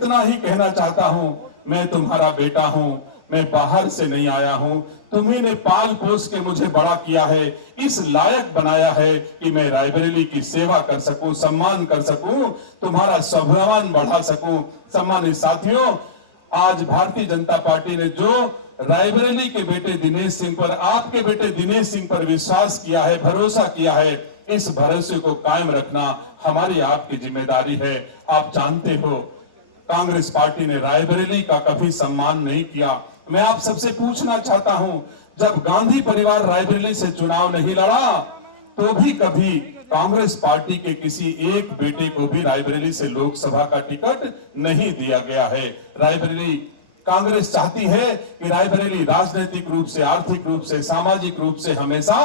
इतना ही कहना चाहता हूं, मैं तुम्हारा बेटा हूं, मैं बाहर से नहीं आया हूं। तुम्ही ने पाल पोस के मुझे बड़ा किया है, इस लायक बनाया है कि मैं रायबरेली की सेवा कर सकूं, सम्मान कर सकूं, तुम्हारा स्वाभिमान बढ़ा सकूं। सम्मानित साथियों, आज भारतीय जनता पार्टी ने जो रायबरेली के बेटे दिनेश सिंह पर, आपके बेटे दिनेश सिंह पर विश्वास किया है, भरोसा किया है, इस भरोसे को कायम रखना हमारी आपकी जिम्मेदारी है। आप जानते हो, कांग्रेस पार्टी ने रायबरेली का कभी सम्मान नहीं किया। मैं आप सबसे पूछना चाहता हूं, जब गांधी परिवार रायबरेली से चुनाव नहीं लड़ा, तो भी कभी कांग्रेस पार्टी के किसी एक बेटे को भी रायबरेली से लोकसभा का टिकट नहीं दिया गया है। रायबरेली, कांग्रेस चाहती है कि रायबरेली राजनीतिक रूप से, आर्थिक रूप से, सामाजिक रूप से हमेशा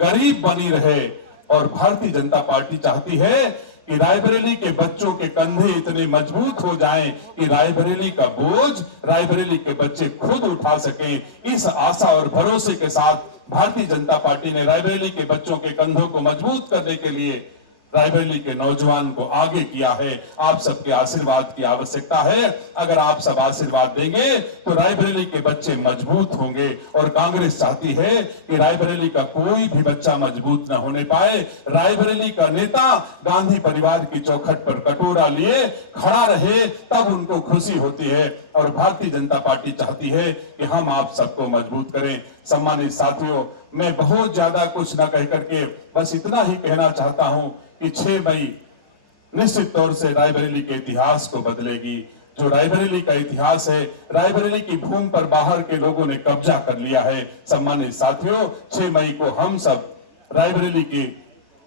गरीब बनी रहे, और भारतीय जनता पार्टी चाहती है कि रायबरेली के बच्चों के कंधे इतने मजबूत हो जाएं कि रायबरेली का बोझ रायबरेली के बच्चे खुद उठा सकें। इस आशा और भरोसे के साथ भारतीय जनता पार्टी ने रायबरेली के बच्चों के कंधों को मजबूत करने के लिए रायबरेली के नौजवान को आगे किया है। आप सबके आशीर्वाद की आवश्यकता है। अगर आप सब आशीर्वाद देंगे तो रायबरेली के बच्चे मजबूत होंगे, और कांग्रेस चाहती है कि रायबरेली का कोई भी बच्चा मजबूत न होने पाए। रायबरेली का नेता गांधी परिवार की चौखट पर कटोरा लिए खड़ा रहे, तब उनको खुशी होती है, और भारतीय जनता पार्टी चाहती है कि हम आप सबको मजबूत करें। सम्मानित साथियों, मैं बहुत ज्यादा कुछ न कह करके बस इतना ही कहना चाहता हूं कि 6 मई निश्चित तौर से रायबरेली के इतिहास को बदलेगी। जो रायबरेली का इतिहास है, रायबरेली की भूमि पर बाहर के लोगों ने कब्जा कर लिया है। सम्मानित साथियों, 6 मई को हम सब रायबरेली की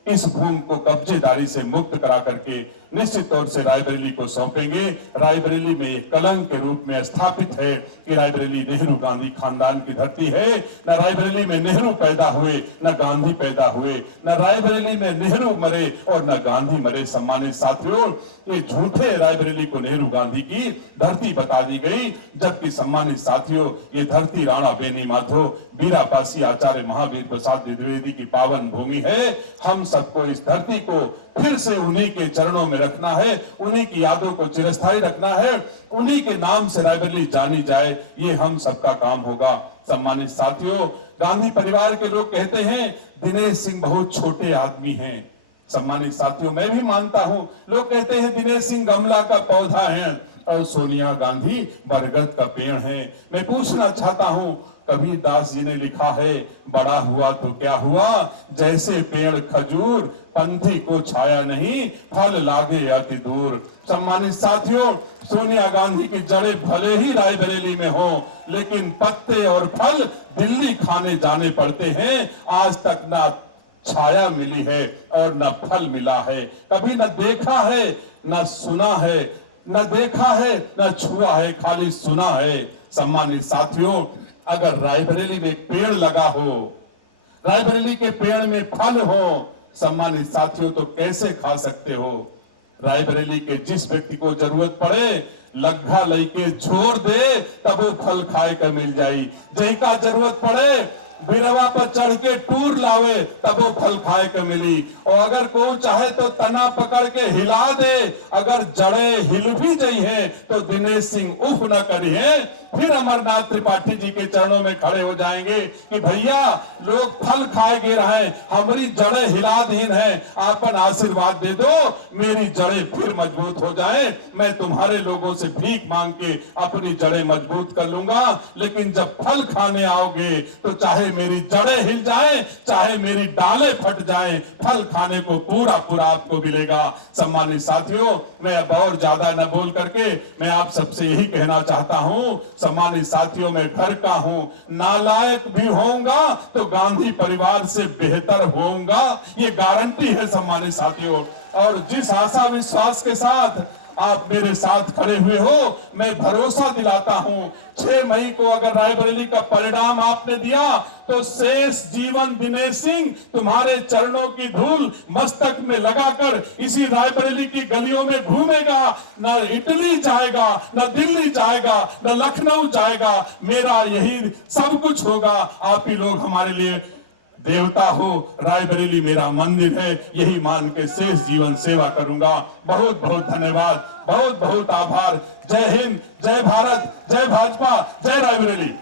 इस भूमि को कब्जेदारी से मुक्त करा करके निश्चित तौर से रायबरेली को सौंपेंगे। रायबरेली में एक कलंक के रूप में स्थापित है कि रायबरेली नेहरू गांधी खानदान की धरती है। न रायबरेली में नेहरू पैदा हुए, न गांधी पैदा हुए, न रायबरेली में नेहरू मरे और न गांधी मरे। सम्मानित साथियों, ये झूठे रायबरेली को नेहरू गांधी की धरती बता दी गई, जबकि सम्मानित साथियों, ये धरती राणा बेनी माधव, बीरापासी आचार्य महावीर प्रसाद द्विवेदी की पावन भूमि है। हम सबको इस धरती को फिर से उन्हीं के चरणों में रखना है, उन्हीं की यादों को चिरस्थायी रखना है, उन्हीं के नाम से रायबरेली जानी जाए, ये हम सबका काम होगा। सम्मानित साथियों, गांधी परिवार के लोग कहते हैं दिनेश सिंह बहुत छोटे आदमी हैं। सम्मानित साथियों, मैं भी मानता हूं, लोग कहते हैं दिनेश सिंह गमला का पौधा है और सोनिया गांधी बरगद का पेड़ है। मैं पूछना चाहता हूं, कबीर दास जी ने लिखा है, बड़ा हुआ तो क्या हुआ, जैसे पेड़ खजूर, पंथी को छाया नहीं, फल लागे अति दूर। सम्मानित साथियों, सोनिया गांधी की जड़ें भले ही रायबरेली में हो, लेकिन पत्ते और फल दिल्ली खाने जाने पड़ते हैं। आज तक ना छाया मिली है और न फल मिला है। कभी न देखा है, न सुना है, न देखा है, न छुआ है, खाली सुना है। सम्मानित साथियों, अगर रायबरेली में एक पेड़ लगा हो, रायबरेली के पेड़ में फल हो, सम्मानित साथियों, तो कैसे खा सकते हो? रायबरेली के जिस व्यक्ति को जरूरत पड़े, लग्घा लईके छोड़ दे, तब वो फल खाए का मिल जाई। जहीं का जरूरत पड़े, बिरवा पर चढ़ के टूर लावे, तब वो फल खाए के मिली। और अगर कोई चाहे तो तना पकड़ के हिला दे, अगर जड़े हिल भी गई है तो दिनेश सिंह उफ न करिए, फिर अमरनाथ त्रिपाठी जी के चरणों में खड़े हो जाएंगे कि भैया लोग फल खाए गे रहे, हमारी जड़ें हिलाधीन है, आपन आशीर्वाद दे दो, मेरी जड़ें फिर मजबूत हो जाए। मैं तुम्हारे लोगों से भीख मांग के अपनी जड़ें मजबूत कर लूंगा, लेकिन जब फल खाने आओगे तो चाहे मेरी जड़ें हिल जाए, चाहे मेरी डालें फट जाए, फल खाने को पूरा पूरा आपको मिलेगा। सम्मानित साथियों, मैं अब और ज्यादा न बोल करके मैं आप सबसे यही कहना चाहता हूं, सम्मानित साथियों, मैं घर का हूं, नालायक भी होऊंगा तो गांधी परिवार से बेहतर होऊंगा, ये गारंटी है। सम्मानित साथियों, और जिस आशा विश्वास के साथ आप मेरे साथ खड़े हुए हो, मैं भरोसा दिलाता हूं, 6 मई को अगर रायबरेली का परिणाम आपने दिया तो शेष जीवन दिनेश सिंह तुम्हारे चरणों की धूल मस्तक में लगाकर इसी रायबरेली की गलियों में घूमेगा। न इटली जाएगा, न दिल्ली जाएगा, न लखनऊ जाएगा, मेरा यही सब कुछ होगा। आप ही लोग हमारे लिए देवता हो, रायबरेली मेरा मंदिर है, यही मान के शेष जीवन सेवा करूंगा। बहुत बहुत धन्यवाद, बहुत बहुत आभार। जय हिंद, जय भारत, जय भाजपा, जय रायबरेली।